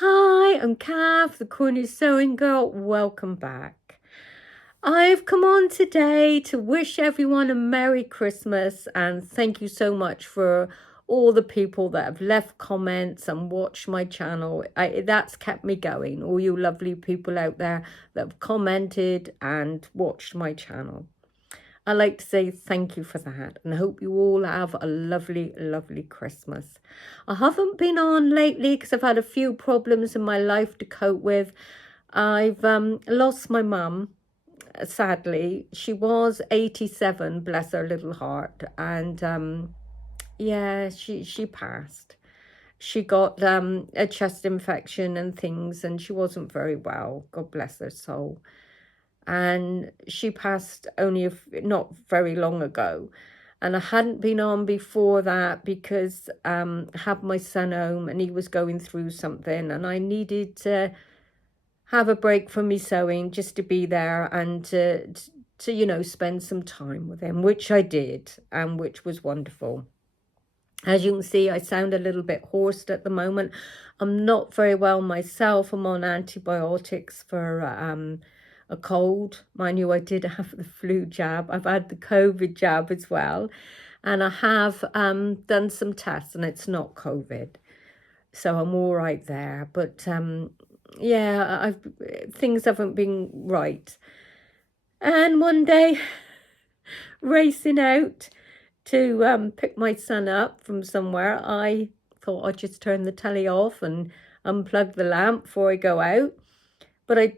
Hi, I'm Kath, the Cornish Sewing Girl. Welcome back. I've come on today to wish everyone a Merry Christmas and thank you so much for all the people that have left comments and watched my channel. That's kept me going, all you lovely people out there that have commented and watched my channel. I'd like to say thank you for that and I hope you all have a lovely, lovely Christmas. I haven't been on lately because I've had a few problems in my life to cope with. I've lost my mum, sadly. She was 87, bless her little heart. And yeah, she passed. She got a chest infection and things and she wasn't very well, God bless her soul. And she passed only not very long ago, and I hadn't been on before that because I had my son home and he was going through something and I needed to have a break from me sewing just to be there and to you know, spend some time with him, which I did and which was wonderful. As you can see, I sound a little bit hoarse at the moment. I'm not very well myself. I'm on antibiotics for a cold. Mind you, I did have the flu jab. I've had the COVID jab as well. And I have done some tests and it's not COVID. So I'm all right there. But yeah, things haven't been right. And one day, racing out to pick my son up from somewhere, I thought I'd just turn the telly off and unplug the lamp before I go out. But I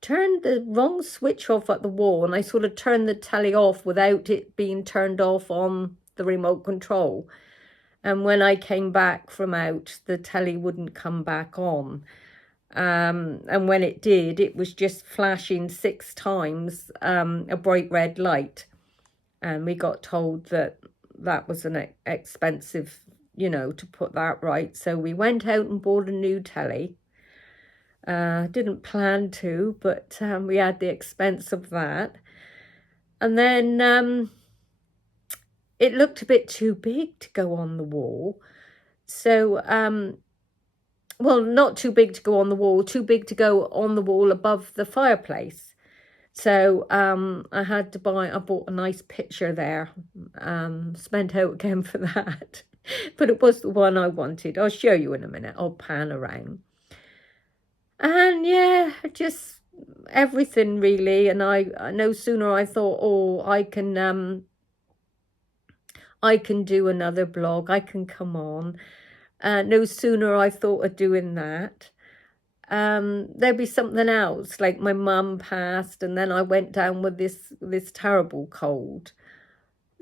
turned the wrong switch off at the wall and I sort of turned the telly off without it being turned off on the remote control. And when I came back from out, the telly wouldn't come back on. And when it did, it was just flashing 6 times a bright red light. And we got told that that was an expensive, you know, to put that right. So we went out and bought a new telly. Didn't plan to, but we had the expense of that. And then it looked a bit too big to go on the wall. So, well, not too big to go on the wall, too big to go on the wall above the fireplace. So I bought a nice picture there, spent out again for that. But it was the one I wanted. I'll show you in a minute. I'll pan around. And yeah, just everything really. And I no sooner I thought, oh, I can do another blog. I can come on. No sooner I thought of doing that. There'd be something else, like my mum passed and then I went down with this terrible cold.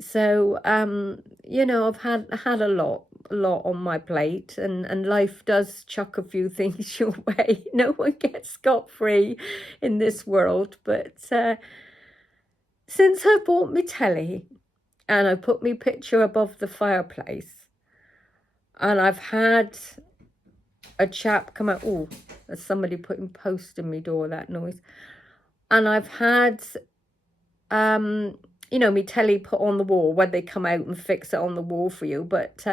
So you know, I've had a lot on my plate, and life does chuck a few things your way. No one gets scot-free in this world. But since I bought me telly and I put me picture above the fireplace, and I've had a chap come out, oh, there's somebody putting post in my door, that noise. And I've had you know, me telly put on the wall when they come out and fix it on the wall for you. But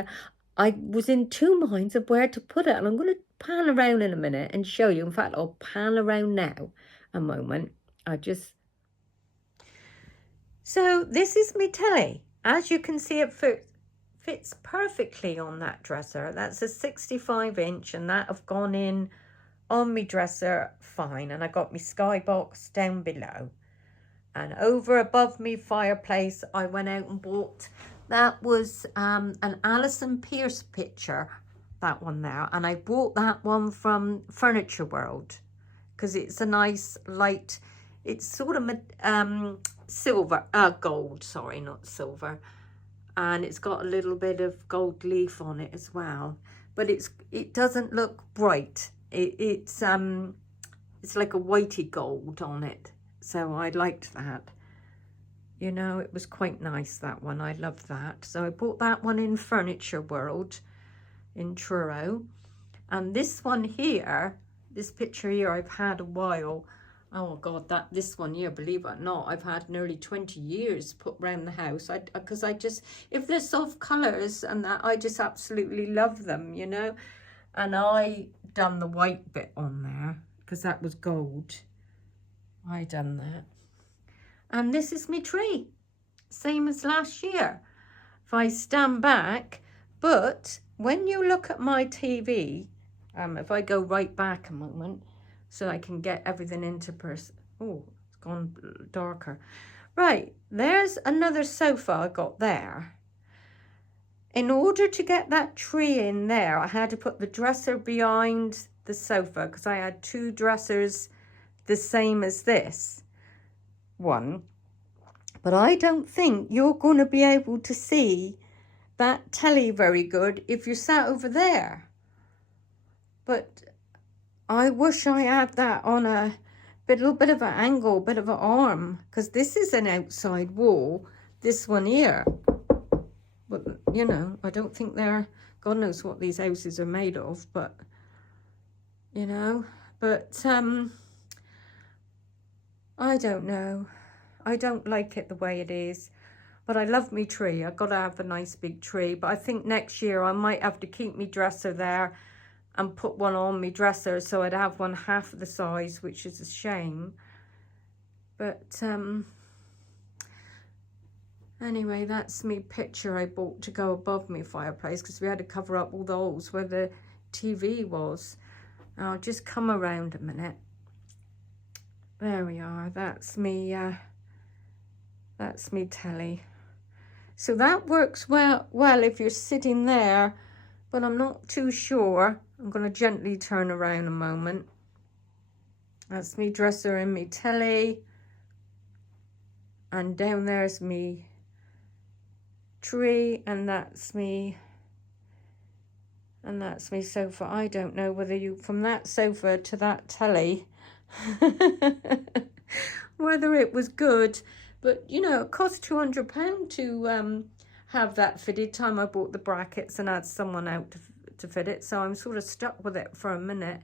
I was in 2 minds of where to put it. And I'm going to pan around in a minute and show you. In fact, I'll pan around now a moment. So this is me telly. As you can see, it fits perfectly on that dresser. That's a 65-inch and that have gone in on me dresser fine. And I got me skybox down below. And over above me fireplace, I went out and bought, that was an Alison Pierce picture, that one there. And I bought that one from Furniture World because it's a nice light, it's sort of silver, gold, sorry, not silver. And it's got a little bit of gold leaf on it as well. But it doesn't look bright. It's like a whitey gold on it. So I liked that. You know, it was quite nice, that one. I love that. So I bought that one in Furniture World in Truro. And this one here, this picture here, I've had a while. Oh God, this one here, believe it or not, I've had nearly 20 years put around the house. Because I just, if they're soft colours and that, I just absolutely love them, you know. And I done the white bit on there because that was gold. I done that. And this is my tree, same as last year. If I stand back, but when you look at my TV, if I go right back a moment so I can get everything into oh, it's gone darker. Right, there's another sofa I got there. In order to get that tree in there, I had to put the dresser behind the sofa because I had 2 dressers the same as this one. But I don't think you're going to be able to see that telly very good if you sat over there. But I wish I had that on a little bit of an angle, bit of an arm, because this is an outside wall, this one here. But, you know, I don't think they're, God knows what these houses are made of, but, you know, but, I don't know. I don't like it the way it is, but I love me tree. I've got to have a nice big tree, but I think next year I might have to keep me dresser there and put one on me dresser so I'd have one half the size, which is a shame. But, anyway, that's me picture I bought to go above me fireplace because we had to cover up all the holes where the TV was. I'll just come around a minute. There we are. That's me telly. So that works well if you're sitting there, but I'm not too sure. I'm going to gently turn around a moment. That's me dresser and me telly. And down there's me tree, and that's me sofa. I don't know whether you, from that sofa to that telly, whether it was good, but you know, it cost £200 to have that fitted. Time I bought the brackets and had someone out to fit it, so I'm sort of stuck with it for a minute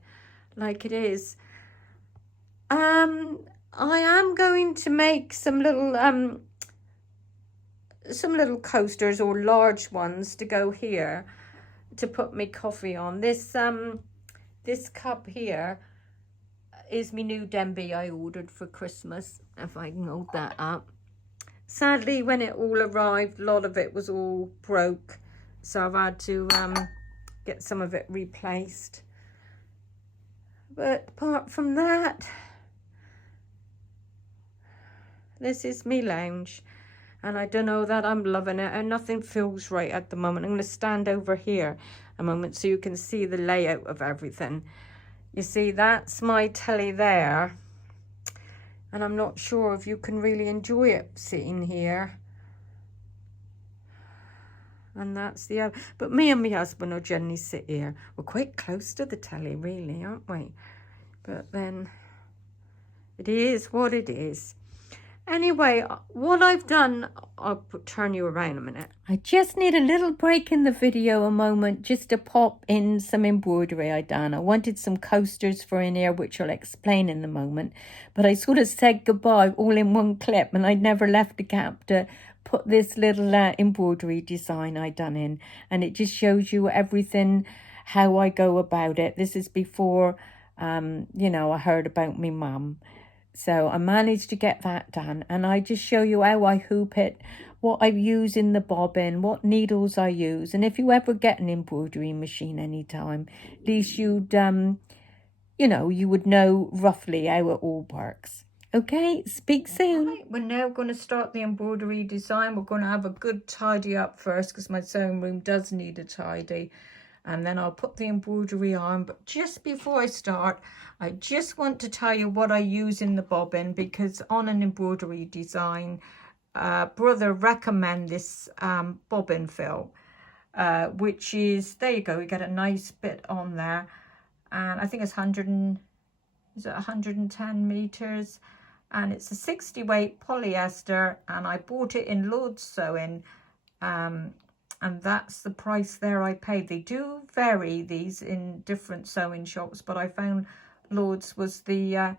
like it is. I am going to make some little coasters or large ones to go here to put my coffee on. This cup here is my new Denby I ordered for Christmas, if I can hold that up. Sadly, when it all arrived, a lot of it was all broke, so I've had to get some of it replaced. But apart from that, this is me lounge, and I don't know that I'm loving it, and nothing feels right at the moment. I'm going to stand over here a moment so you can see the layout of everything. You see, that's my telly there, and I'm not sure if you can really enjoy it sitting here. And that's the other, but me and my husband will generally sit here. We're quite close to the telly, really, aren't we? But then it is what it is. Anyway, what I've done, I'll turn you around a minute. I just need a little break in the video a moment just to pop in some embroidery I done. I wanted some coasters for in here, which I'll explain in a moment. But I sort of said goodbye all in one clip, and I never left a gap to put this little embroidery design I done in. And it just shows you everything, how I go about it. This is before, you know, I heard about me mum. So I managed to get that done, and I just show you how I hoop it, what I use in the bobbin, what needles I use. And if you ever get an embroidery machine anytime, at least you'd, you know, you would know roughly how it all works. Okay, speak soon. Right, we're now going to start the embroidery design. We're going to have a good tidy up first because my sewing room does need a tidy. And then I'll put the embroidery on. But just before I start, I just want to tell you what I use in the bobbin, because on an embroidery design, brother recommend this bobbin fill, which is, there you go, you get a nice bit on there. And I think it's 110 meters. And it's a 60 weight polyester, and I bought it in Lord's Sewing. And that's the price there I paid. They do vary these in different sewing shops, but I found Lord's was the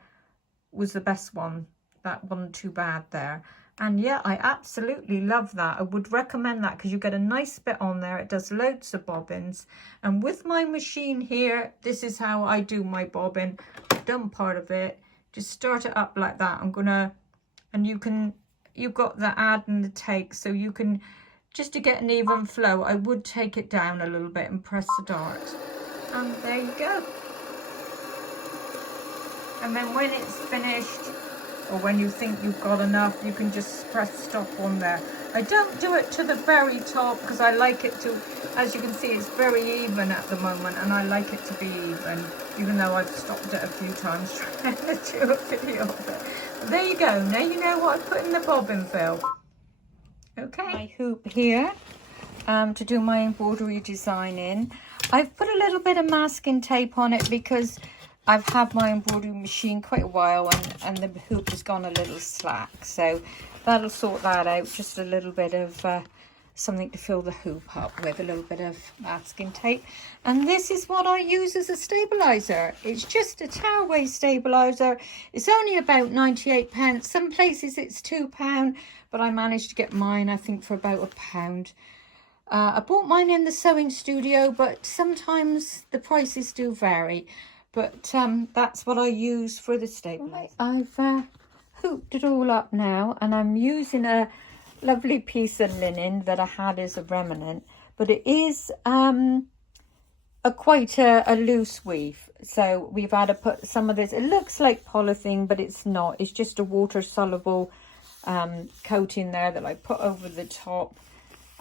best one. That wasn't too bad there. And yeah, I absolutely love that. I would recommend that because you get a nice bit on there. It does loads of bobbins. And with my machine here, this is how I do my bobbin. I've done part of it. Just start it up like that. I'm gonna, and you've got the add and the take, so you can, just to get an even flow, I would take it down a little bit and press the dart. And there you go. And then when it's finished, or when you think you've got enough, you can just press stop on there. I don't do it to the very top because I like it to, as you can see, it's very even at the moment, and I like it to be even though I've stopped it a few times trying to do a video of it. But there you go. Now you know what I put in the bobbin fill. Okay. My hoop here to do my embroidery design in. I've put a little bit of masking tape on it because I've had my embroidery machine quite a while, and the hoop has gone a little slack, so that'll sort that out. Just a little bit of something to fill the hoop up with, a little bit of masking tape. And this is what I use as a stabilizer. It's just a tearaway stabilizer. It's only about 98 pence. Some places it's £2, but I managed to get mine, I think, for about £1. I bought mine in the sewing studio, but sometimes the prices do vary. But that's what I use for the stabilizer. I've hooped it all up now, and I'm using a lovely piece of linen that I had as a remnant, but it is quite a loose weave. So we've had to put some of this, it looks like polythene, but it's not. It's just a water soluble coating there that I put over the top,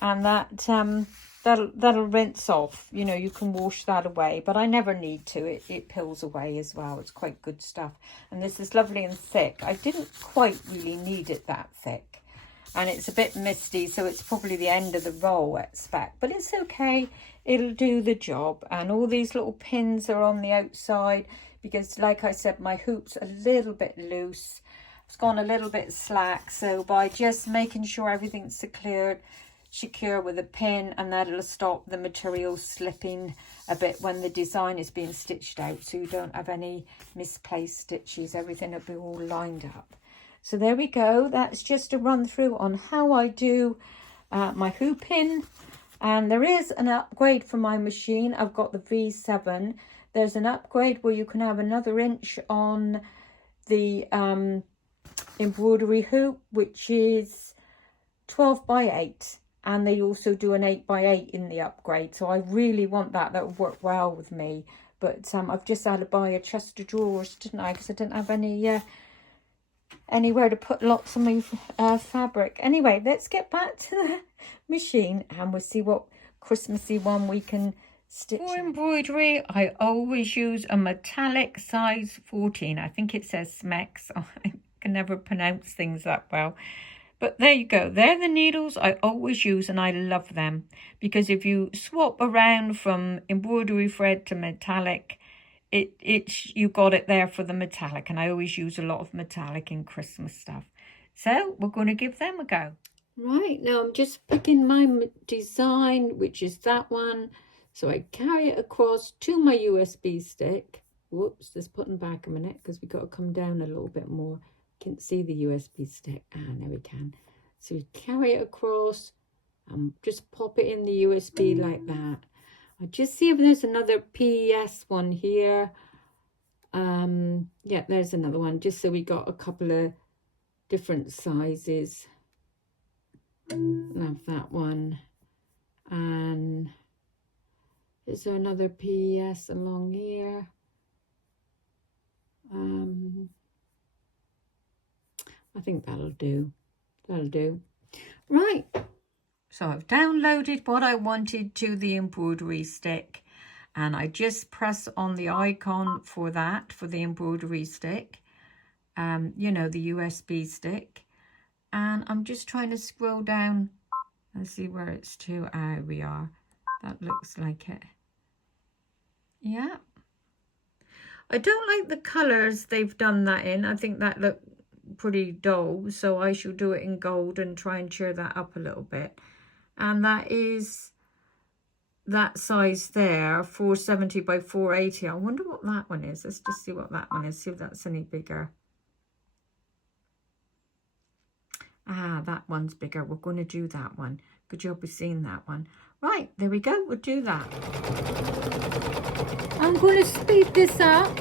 and that'll rinse off. You know, you can wash that away, but I never need to. It peels away as well. It's quite good stuff. And this is lovely and thick. I didn't quite really need it that thick, and it's a bit misty, so it's probably the end of the roll at spec, but it's okay. It'll do the job. And all these little pins are on the outside because, like I said, my hoop's a little bit loose. It's gone a little bit slack, so by just making sure everything's secure with a pin, and that'll stop the material slipping a bit when the design is being stitched out, so you don't have any misplaced stitches. Everything will be all lined up. So there we go. That's just a run through on how I do my hooping. And there is an upgrade for my machine. I've got the V7. There's an upgrade where you can have another inch on the embroidery hoop, which is 12 by 8. And they also do an 8 by 8 in the upgrade. So I really want that. That would work well with me. But I've just had to buy a chest of drawers, didn't I? Because I didn't have any anywhere to put lots of my fabric. Anyway, let's get back to the machine and we'll see what Christmassy one we can stitch. For embroidery, I always use a metallic size 14. I think it says Smex. I can never pronounce things that well. But there you go. They're the needles I always use, and I love them. Because if you swap around from embroidery thread to metallic, you got it there for the metallic. And I always use a lot of metallic in Christmas stuff. So we're going to give them a go. Right, now I'm just picking my design, which is that one. So I carry it across to my USB stick. Whoops, just putting back a minute because we've got to come down a little bit more. Can't see the USB stick. Now we can. So we carry it across and just pop it in the USB like that. I'll just see if there's another PES one here. Yeah, there's another one, just so we got a couple of different sizes. Love that one. And is there another PES along here? I think that'll do. That'll do. Right. So I've downloaded what I wanted to the embroidery stick, and I just press on the icon for that, for the embroidery stick. You know, the USB stick. And I'm just trying to scroll down and see where it's to. There we are. That looks like it. Yeah. I don't like the colours they've done that in. I think that looked pretty dull, so I shall do it in gold and try and cheer that up a little bit. And that is that size there, 470 by 480. I wonder what that one is. Let's just see what that one is, see if that's any bigger. Ah, that one's bigger. We're going to do that one. Good job with seeing that one. Right, there we go. We'll do that. I'm going to speed this up.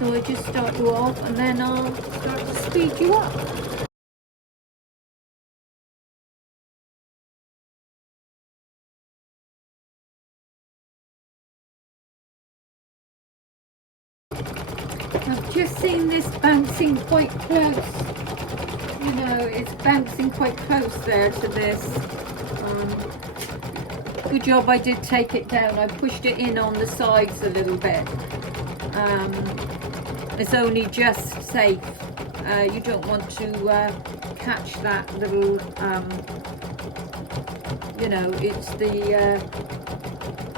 So I just start you off and then I'll start to speed you up. I've just seen this bouncing quite close. You know, it's bouncing quite close there to this. Good job I did take it down. I pushed it in on the sides a little bit. It's only just safe. You don't want to catch that little, you know,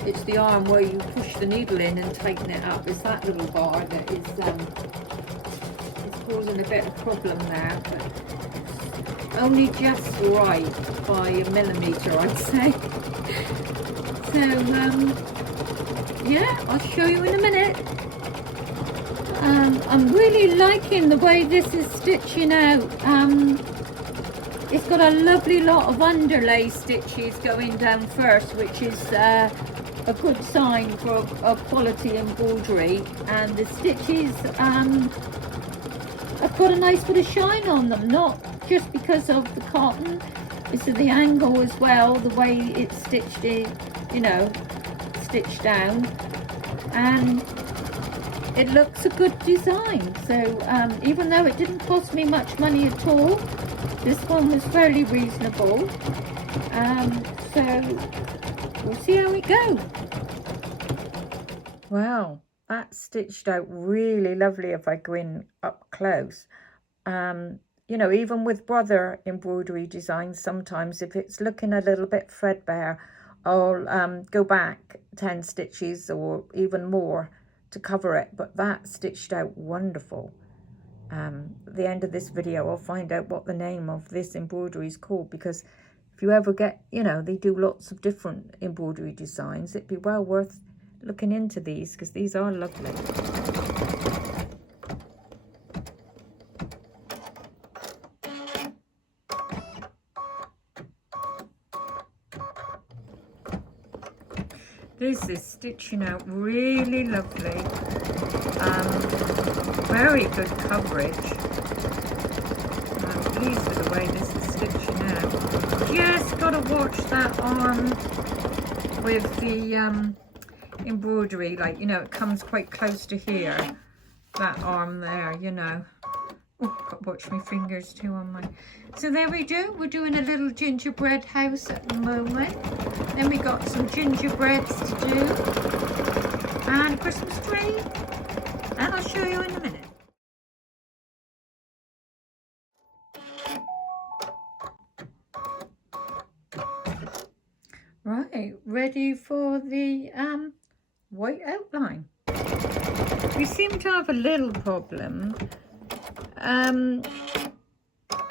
it's the arm where you push the needle in and tighten it up. It's that little bar that is causing a bit of problem there, but only just right by a millimetre, I'd say. So yeah, I'll show you in a minute. I'm really liking the way this is stitching out. It's got a lovely lot of underlay stitches going down first, which is a good sign for a quality embroidery, and the stitches have got a nice bit of shine on them, not just because of the cotton, it's the angle as well, the way it's stitched in, you know, stitched down, and it looks a good design. So even though it didn't cost me much money at all, this one was fairly reasonable. So we'll see how it goes. Wow, that's stitched out really lovely if I go in up close. You know, even with brother embroidery designs, sometimes if it's looking a little bit threadbare, I'll go back 10 stitches or even more to cover it, but that stitched out wonderful. At the end of this video I'll find out what the name of this embroidery is called, because if you ever get, you know, they do lots of different embroidery designs, it'd be well worth looking into these because these are lovely. This is stitching out really lovely. Very good coverage. I'm pleased with the way this is stitching out. Just got to watch that arm with the embroidery, like, you know, it comes quite close to here. That arm there, you know. Oh, got to watch my fingers too on my... So there we do. We're doing a little gingerbread house at the moment. Then we got some gingerbreads to do. And a Christmas tree. And I'll show you in a minute. Right, ready for the white outline. We seem to have a little problem.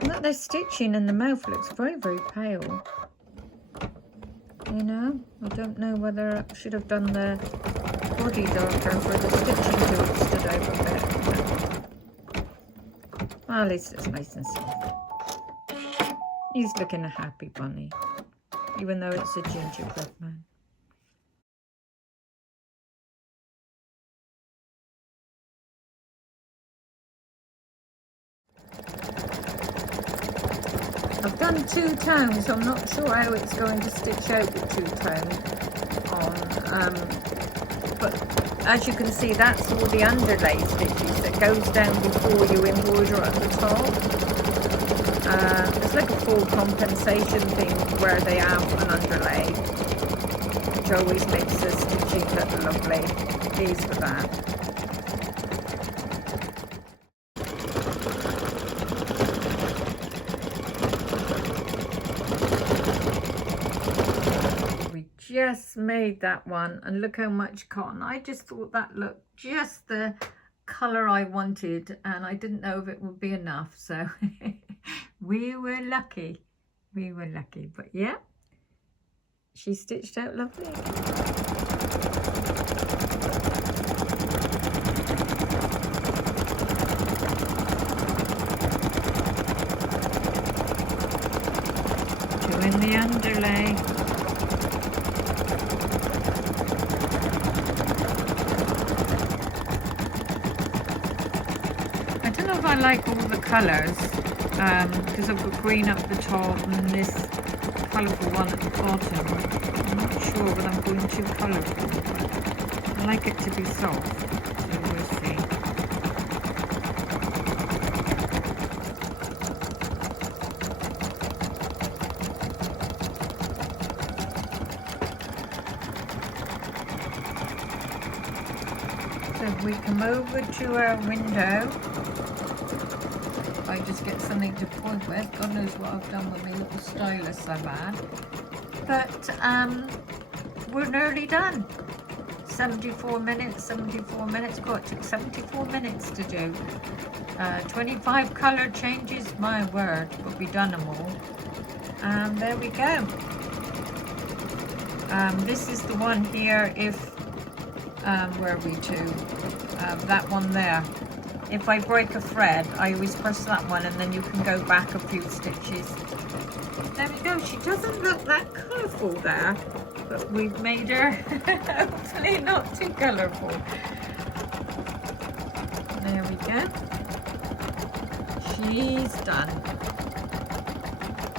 That the stitching in the mouth looks very, very pale. You know, I don't know whether I should have done the body darker for the stitching to have stood out a bit. Well, at least it's nice and soft. He's looking a happy bunny, even though it's a gingerbread man. I've done two tones, so I'm not sure how it's going to stitch out with two tones on, but as you can see, that's all the underlay stitches that goes down before you embroider at the top. It's like a full compensation thing where they have an underlay, which always makes the stitching look lovely. Pleased with that. Just made that one, and look how much cotton. I just thought that looked just the color I wanted, and I didn't know if it would be enough, so we were lucky. But yeah, she stitched out lovely. the underlay. I don't know if I like all the colours, because I've got green up the top and this colourful one at the bottom. I'm not sure whether I'm going too colourful, but I like it to be soft, so we'll see. So if we come over to our window, I just get something to point with. God knows what I've done with my little stylus I've had. But we're nearly done. 74 minutes. God, it took 74 minutes to do. 25 colour changes, my word, but we done them all. And there we go. This is the one here if, where are we to? That one there. If I break a thread, I always press that one and then you can go back a few stitches. There we go. She doesn't look that colourful there, but we've made her hopefully not too colourful. There we go. She's done.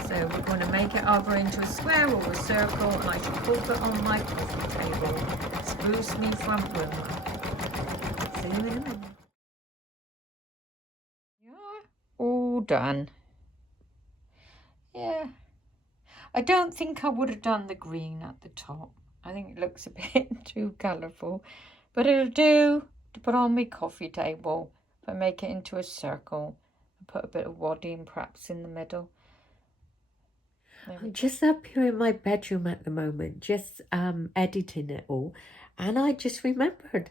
So we're going to make it either into a square or a circle, and I shall put it on my coffee table. Spruce me front room. See you in a minute. All done. Yeah, I don't think I would have done the green at the top. I think it looks a bit too colourful, but it'll do to put on my coffee table. If I make it into a circle and put a bit of wadding perhaps in the middle. I'm just up here in my bedroom at the moment, just editing it all, and I just remembered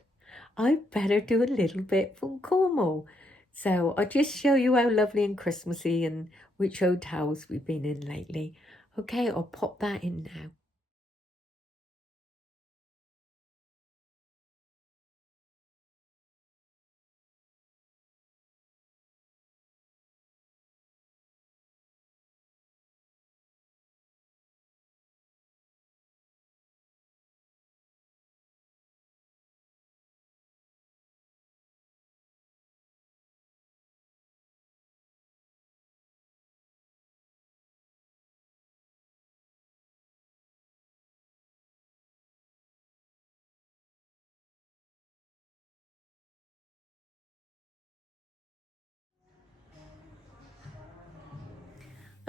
I better do a little bit from Cornwall. So I'll just show you how lovely and Christmassy and which hotels we've been in lately. Okay, I'll pop that in now.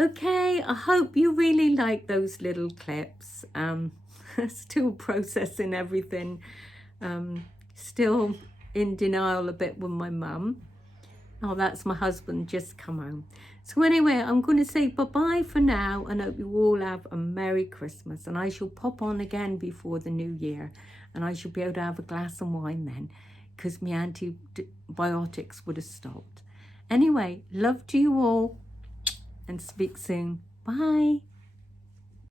Okay, I hope you really like those little clips. Still processing everything. Still in denial a bit with my mum. Oh, that's my husband just come home. So anyway, I'm going to say bye-bye for now and hope you all have a Merry Christmas. And I shall pop on again before the new year. And I shall be able to have a glass of wine then, because my antibiotics would have stopped. Anyway, love to you all and speak soon. Bye.